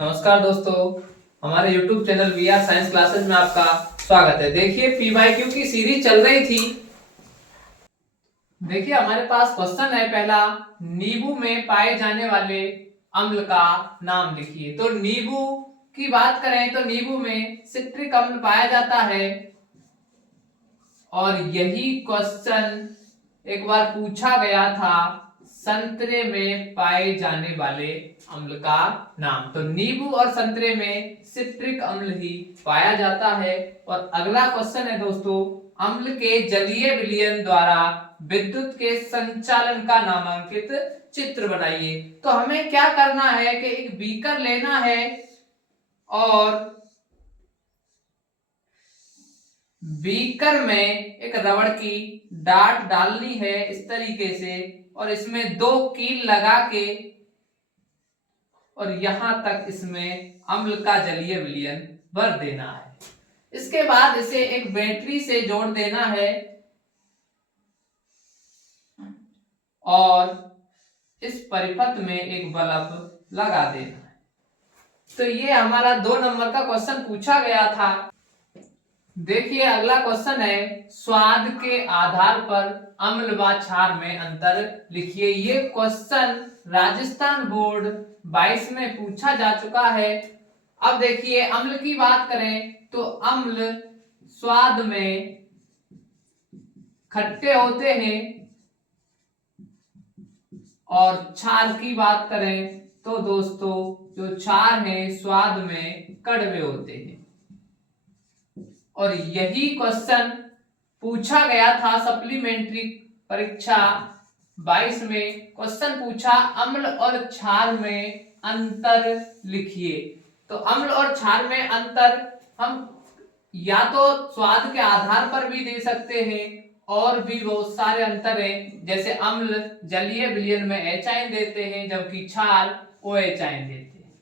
नमस्कार दोस्तों, हमारे YouTube channel we are science classes में आपका स्वागत है। देखिए पीवाईक्यू की सीरीज चल रही थी। देखिए हमारे पास क्वेश्चन है पहला, नींबू में पाए जाने वाले अम्ल का नाम लिखिए। तो नींबू की बात करें तो नींबू में सिट्रिक अम्ल पाया जाता है और यही क्वेश्चन एक बार पूछा गया था संतरे में पाए जाने वाले अम्ल का नाम। तो नींबू और संतरे में सिट्रिक अम्ल ही पाया जाता है। और अगला क्वेश्चन है दोस्तों, अम्ल के जलीय विलयन द्वारा विद्युत के संचालन का नामांकित चित्र बनाइए। तो हमें क्या करना है कि एक बीकर लेना है और बीकर में एक रबड़ की डाट डालनी है इस तरीके से, और इसमें दो कील लगा के और यहां तक इसमें अम्ल का जलीय विलयन भर देना है। इसके बाद इसे एक बैटरी से जोड़ देना है और इस परिपथ में एक बल्ब लगा देना है। तो ये हमारा 2 नंबर का क्वेश्चन पूछा गया था। देखिए अगला क्वेश्चन है, स्वाद के आधार पर अम्ल व क्षार में अंतर लिखिए। ये क्वेश्चन राजस्थान बोर्ड 22 में पूछा जा चुका है। अब देखिए अम्ल की बात करें तो अम्ल स्वाद में खट्टे होते हैं और क्षार की बात करें तो दोस्तों जो क्षार है स्वाद में कड़वे होते हैं। और यही क्वेश्चन पूछा गया था सप्लीमेंट्री परीक्षा 22 में। क्वेश्चन पूछा अम्ल और क्षार में अंतर लिखिए। तो अम्ल और क्षार में अंतर हम या तो स्वाद के आधार पर भी दे सकते हैं और भी बहुत सारे अंतर हैं, जैसे अम्ल जलीय विलयन में H आयन देते हैं जबकि क्षार OH आयन देते हैं।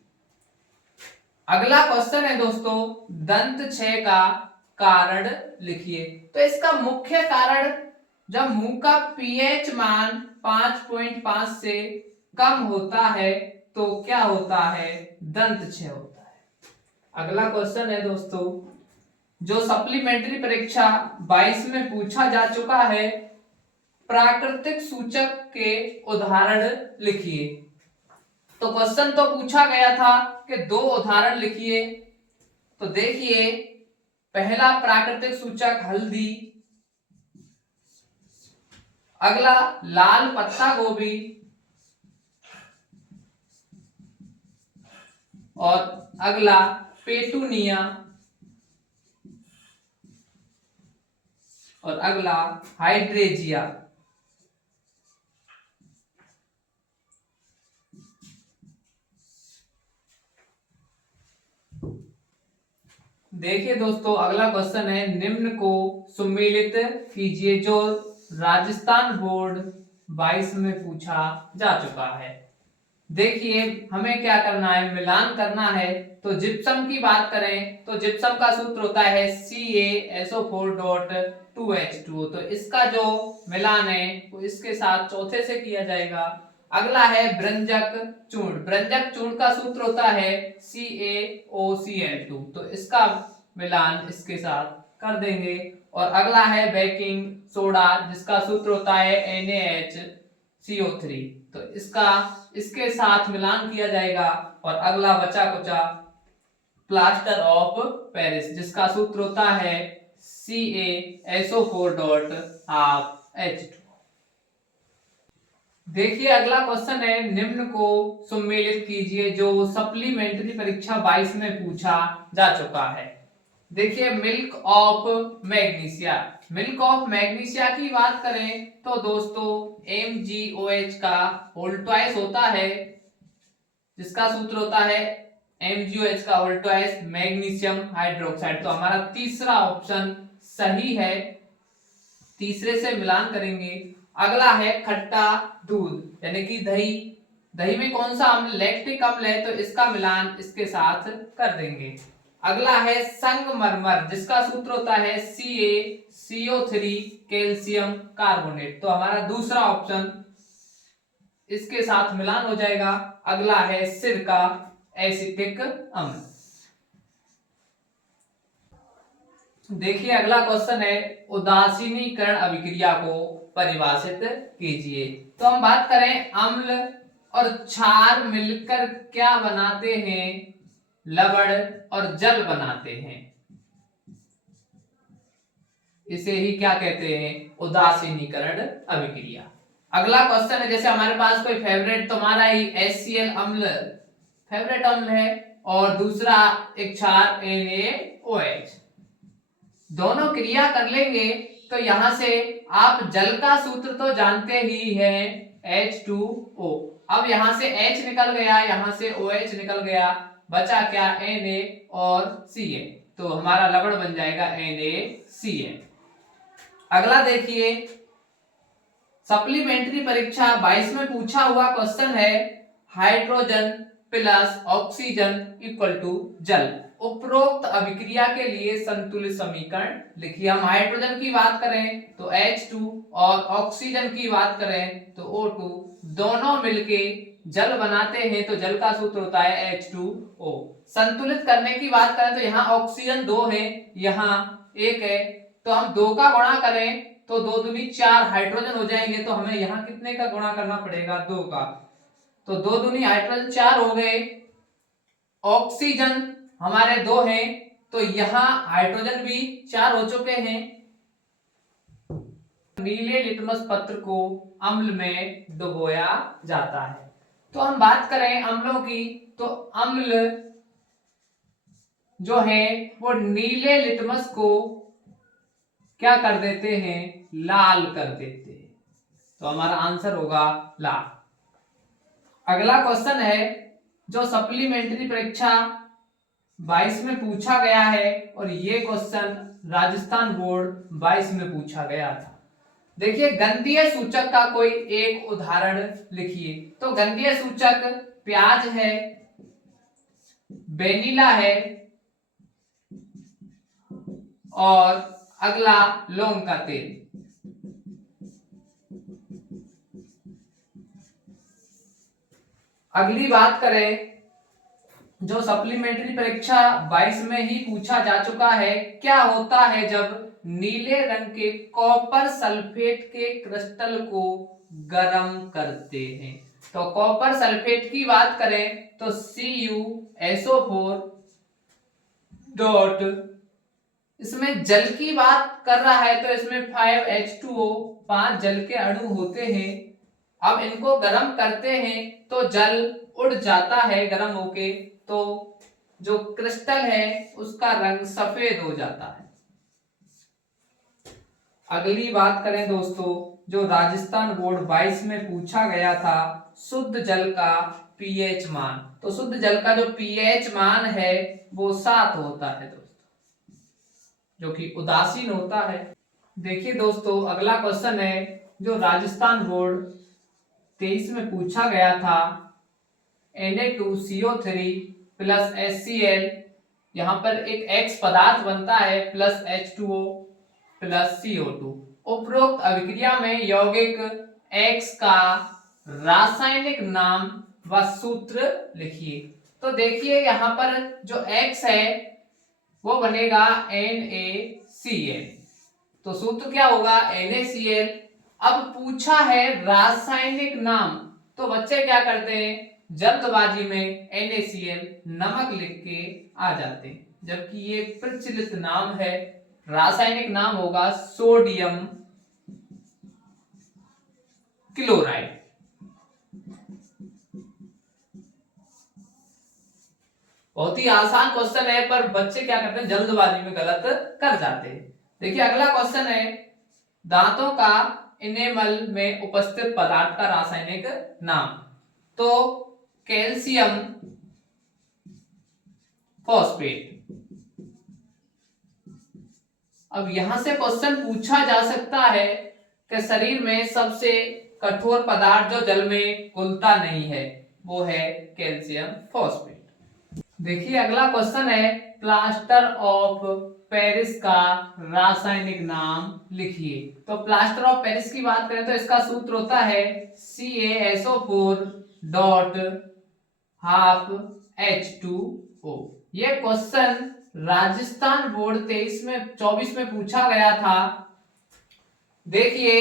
अगला क्वेश्चन है दोस्तों, दंत क्षय का कारण लिखिए। तो इसका मुख्य कारण जब मुंह का पीएच मान 5.5 से कम होता है तो क्या होता है, दंत क्षय होता है। अगला क्वेश्चन है दोस्तों जो सप्लीमेंट्री परीक्षा 22 में पूछा जा चुका है, प्राकृतिक सूचक के उदाहरण लिखिए। तो क्वेश्चन तो पूछा गया था कि 2 उदाहरण लिखिए। तो देखिए पहला प्राकृतिक सूचक हल्दी, अगला लाल पत्ता गोभी और अगला पेटूनिया और अगला हाइड्रेजिया। देखिए दोस्तों अगला क्वेश्चन है, निम्न को सुमेलित कीजिए, जो राजस्थान बोर्ड 22 में पूछा जा चुका है। देखिए हमें क्या करना है, मिलान करना है। तो जिप्सम की बात करें तो जिप्सम का सूत्र होता है CaSO4.2H2O। तो इसका जो मिलान है वो इसके साथ चौथे से किया जाएगा। अगला है ब्रंजक चूर्ण। ब्रंजक चूर्ण का सूत्र होता है CaOCl2। तो इसका मिलान इसके साथ कर देंगे। और अगला है बेकिंग सोडा जिसका सूत्र होता है NaHCO3। तो इसके साथ मिलान किया जाएगा। और अगला बचा कुचा प्लास्टर ऑफ पेरिस जिसका सूत्र होता है CaSO4.H2। देखिए अगला क्वेश्चन है, निम्न को सुमेलित कीजिए, जो सप्लीमेंट्री परीक्षा 22 में पूछा जा चुका है। देखिए milk of magnesia. Milk of magnesia की बात करें तो दोस्तों MgOH का होल ट्वाइस होता है जिसका सूत्र होता है MgOH का होल ट्वाइस मैग्नीशियम हाइड्रोक्साइड। तो हमारा तीसरा ऑप्शन सही है, तीसरे से मिलान करेंगे। अगला है खट्टा दूध यानी कि दही। दही में कौन सा अम्ल, लैक्टिक अम्ल है, तो इसका मिलान इसके साथ कर देंगे। अगला है संगमरमर जिसका सूत्र होता है CaCO3 कैल्शियम कार्बोनेट। तो हमारा दूसरा ऑप्शन इसके साथ मिलान हो जाएगा। अगला है सिरका एसिटिक अम्ल। देखिए अगला क्वेश्चन है उदासीनीकरण अभिक्रिया को परिभाषित कीजिए। तो हम बात करें अम्ल और क्षार मिलकर क्या बनाते हैं, लवण और जल बनाते हैं। इसे ही क्या कहते हैं, उदासीनीकरण अभिक्रिया। अगला क्वेश्चन है जैसे हमारे पास कोई फेवरेट, तुम्हारा ही HCl अम्ल फेवरेट अम्ल है और दूसरा एक क्षार NaOH, दोनों क्रिया कर लेंगे तो यहां से आप जल का सूत्र तो जानते ही हैं H2O। अब यहां से H निकल गया, यहां से OH निकल गया, बचा क्या Na और Cl, तो हमारा लवण बन जाएगा NaCl। अगला देखिए सप्लीमेंट्री परीक्षा 22 में पूछा हुआ क्वेश्चन है hydrogen plus oxygen equal to जल, उपरोक्त अभिक्रिया के लिए संतुलित समीकरण लिखिए। हम हाइड्रोजन की बात करें तो H2 और ऑक्सीजन की बात करें तो O2, दोनों मिलके जल बनाते हैं तो जल का सूत्र होता है H2O। संतुलित करने की बात करें तो यहाँ ऑक्सीजन 2 है, यहाँ 1 है, तो हम 2 का गुणा करें तो 2 दूनी 4 हाइड्रोजन हो जाएंगे, तो हमें यहाँ कितने का गुणा करना पड़ेगा, 2 का, तो 2 दूनी हाइड्रोजन 4 हो गए। ऑक्सीजन हमारे 2 हैं तो यहाँ हाइड्रोजन भी 4 हो चुके हैं। नीले लिटमस पत्र को अम्ल में डुबोया जाता है। तो हम बात करें अम्लों की तो अम्ल जो है वो नीले लिटमस को क्या कर देते हैं, लाल कर देते हैं, तो हमारा आंसर होगा लाल। अगला क्वेश्चन है जो सप्लीमेंट्री परीक्षा 22 में पूछा गया है और ये क्वेश्चन राजस्थान बोर्ड 22 में पूछा गया था। देखिए गंधीय सूचक का कोई एक उदाहरण लिखिए। तो गंधीय सूचक प्याज है, वेनिला है और अगला लौंग का तेल। अगली बात करें जो सप्लीमेंट्री परीक्षा 22 में ही पूछा जा चुका है, क्या होता है जब नीले रंग के कॉपर सल्फेट के क्रिस्टल को गर्म करते हैं। तो कॉपर सल्फेट की बात करें तो CuSO4 डॉट, इसमें जल की बात कर रहा है तो इसमें 5H2O 5 जल के अणु होते हैं। अब इनको गर्म करते हैं तो जल उड़ जाता है गर्म होके, तो जो क्रिस्टल है उसका रंग सफेद हो जाता है। अगली बात करें दोस्तों जो राजस्थान बोर्ड 22 में पूछा गया था, शुद्ध जल का pH मान। तो शुद्ध जल का जो pH मान है वो 7 होता है दोस्तों, जो कि उदासीन होता है। देखिए दोस्तों अगला क्वेश्चन है जो राजस्थान बोर्ड 23 में पूछा गया था, Na2CO3 प्लस HCl, यहाँ पर एक X पदार्थ बनता है प्लस H2O प्लस CO2। उपरोक्त अभिक्रिया में यौगिक X का रासायनिक नाम व सूत्र लिखिए। तो देखिए यहाँ पर जो X है वो बनेगा NaCl, तो सूत्र क्या होगा NaCl। अब पूछा है रासायनिक नाम, तो बच्चे क्या करते हैं जल्दबाजी में NaCl नमक लिख के आ जाते हैं, जबकि ये प्रचलित नाम है, रासायनिक नाम होगा सोडियम क्लोराइड। बहुत ही आसान क्वेश्चन है पर बच्चे क्या करते हैं जल्दबाजी में गलत कर जाते हैं। देखिए अगला क्वेश्चन है दांतों का इनेमल में उपस्थित पदार्थ का रासायनिक नाम। तो कैल्शियम फॉस्फेट। अब यहां से क्वेश्चन पूछा जा सकता है कि शरीर में सबसे कठोर पदार्थ जो जल में घुलता नहीं है वो है कैल्शियम फॉस्फेट। देखिए अगला क्वेश्चन है प्लास्टर ऑफ पेरिस का रासायनिक नाम लिखिए। तो प्लास्टर ऑफ पेरिस की बात करें तो इसका सूत्र होता है CaSO4 डॉट हाफ H2O। ये क्वेश्चन राजस्थान बोर्ड 24 में पूछा गया था। देखिए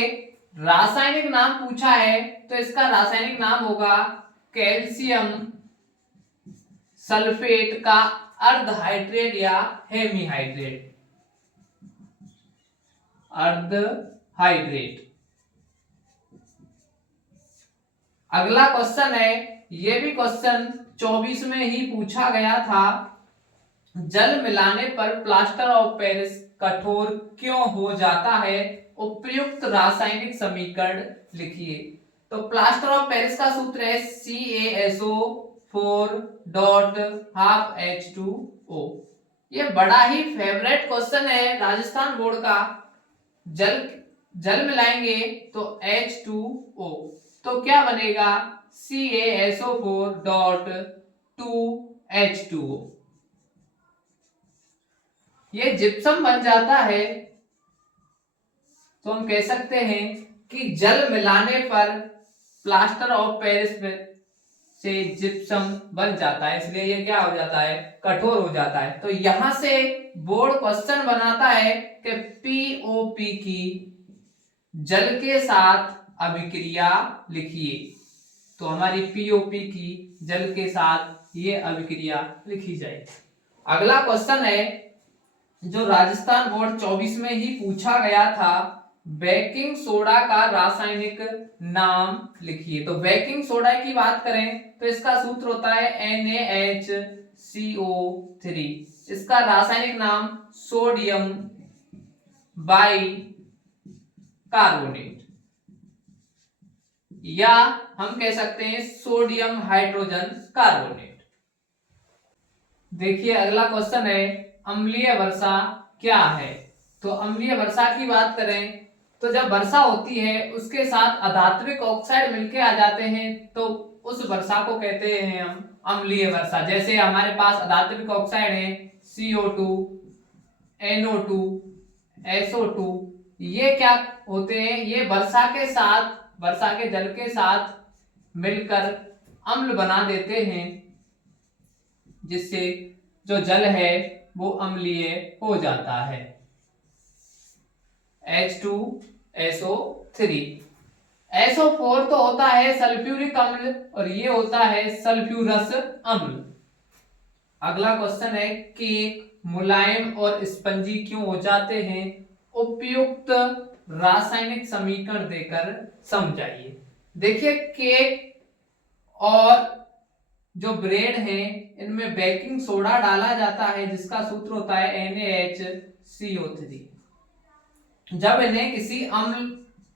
रासायनिक नाम पूछा है तो इसका रासायनिक नाम होगा कैल्शियम सल्फेट का अर्धहाइड्रेट या हेमीहाइड्रेट, अर्धहाइड्रेट। अगला क्वेश्चन है, यह भी क्वेश्चन 24 में ही पूछा गया था। जल मिलाने पर प्लास्टर ऑफ पेरिस कठोर क्यों हो जाता है? उपयुक्त रासायनिक समीकरण लिखिए। तो प्लास्टर ऑफ पेरिस का सूत्र है CaSO4 डॉट हाफ H2O। ये बड़ा ही फेवरेट क्वेश्चन है राजस्थान बोर्ड का। जल मिलाएंगे तो H2O, तो क्या बनेगा CaSO4 डॉट 2H2O। ये जिप्सम बन जाता है, तो हम कह सकते हैं कि जल मिलाने पर प्लास्टर ऑफ पेरिस से जिप्सम बन जाता है, इसलिए ये क्या हो जाता है, कठोर हो जाता है। तो यहां से बोर्ड क्वेश्चन बनाता है कि पीओपी की जल के साथ अभिक्रिया लिखिए। तो हमारी पीओपी की जल के साथ ये अभिक्रिया लिखी जाए। अगला क्वेश्चन है जो राजस्थान बोर्ड 24 में ही पूछा गया था, बेकिंग सोडा का रासायनिक नाम लिखिए। तो बेकिंग सोडा की बात करें तो इसका सूत्र होता है NaHCO3। इसका रासायनिक नाम सोडियम बाई कार्बोनेट, या हम कह सकते हैं सोडियम हाइड्रोजन कार्बोनेट। देखिए अगला क्वेश्चन है, अम्लीय वर्षा क्या है? तो अम्लीय वर्षा की बात करें तो जब वर्षा होती है उसके साथ अधात्विक ऑक्साइड मिलके आ जाते हैं तो उस वर्षा को कहते हैं हम अम्लीय वर्षा। जैसे हमारे पास अधात्विक ऑक्साइड है CO2, NO2, SO2, ये क्या होते हैं, ये वर्षा के जल के साथ मिलकर अम्ल बना देते हैं, जिससे जो जल है वो अम्लीय हो जाता है। H2SO3। SO4 तो होता है सल्फ्यूरिक अम्ल और ये होता है सल्फ्यूरस अम्ल। अगला क्वेश्चन है, केक मुलायम और स्पंजी क्यों हो जाते हैं? उपयुक्त रासायनिक समीकरण देकर समझाइए। देखिए केक और जो ब्रेड है इनमें बेकिंग सोडा डाला जाता है जिसका सूत्र होता है NaHCO3। जब इन्हें किसी अम्ल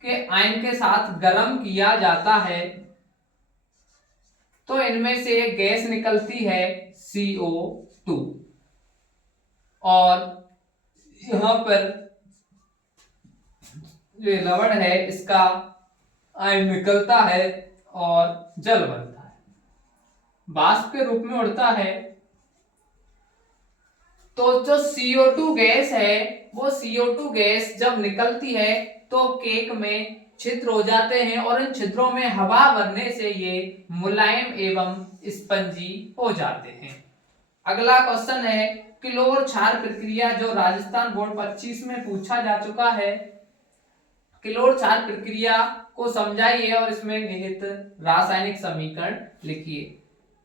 के आयन के साथ गर्म किया जाता है तो इनमें से एक गैस निकलती है CO2 और यहां पर जो लवण है इसका आयन निकलता है और जल बनता है, वाष्प के रूप में उड़ता है। तो जो CO2 गैस है वो CO2 गैस जब निकलती है तो केक में छिद्र हो जाते हैं और इन छिद्रों में हवा भरने से ये मुलायम एवं स्पंजी हो जाते हैं। अगला क्वेश्चन है, क्लोर क्षार प्रक्रिया जो राजस्थान बोर्ड 25 में पूछा जा चुका है। क्लोर क्षार प्रक्रिया को समझाइए और इसमें निहित रासायनिक समीकरण लिखिए।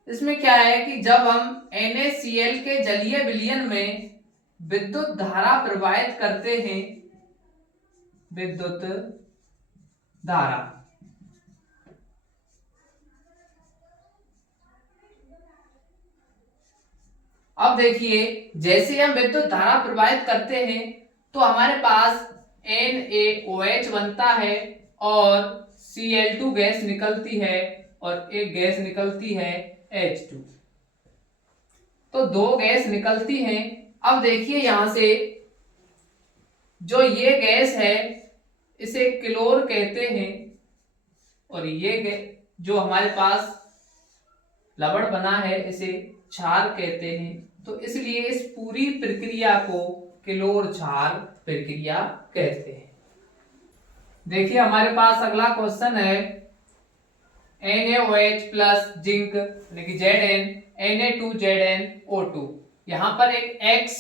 इसमें क्या है कि जब हम NaCl के जलीय विलयन में विद्युत धारा प्रवाहित करते हैं, विद्युत धारा, अब देखिए जैसे हम विद्युत धारा प्रवाहित करते हैं तो हमारे पास NaOH बनता है और Cl2 गैस निकलती है और एक गैस निकलती है H2। तो दो गैस निकलती हैं। अब देखिए यहां से जो ये गैस है इसे क्लोर कहते हैं और ये जो हमारे पास लवण बना है इसे क्षार कहते हैं। तो इसलिए इस पूरी प्रक्रिया को क्लोर क्षार प्रक्रिया कहते हैं। देखिए हमारे पास अगला क्वेश्चन है, NaOH प्लस जिंक यानी कि Zn Na2ZnO2। यहां पर एक X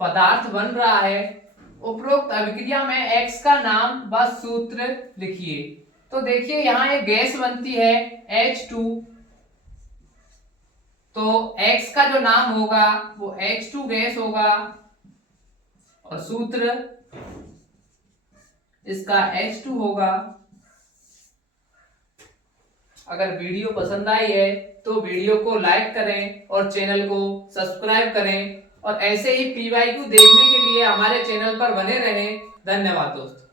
पदार्थ बन रहा है। उपरोक्त अभिक्रिया में X का नाम व सूत्र लिखिए। तो देखिए यहां एक गैस बनती है H2, तो X का जो नाम होगा वो H2 गैस होगा और सूत्र इसका H2 होगा। अगर वीडियो पसंद आई है तो वीडियो को लाइक करें और चैनल को सब्सक्राइब करें और ऐसे ही PYQ देखने के लिए हमारे चैनल पर बने रहें। धन्यवाद दोस्तों।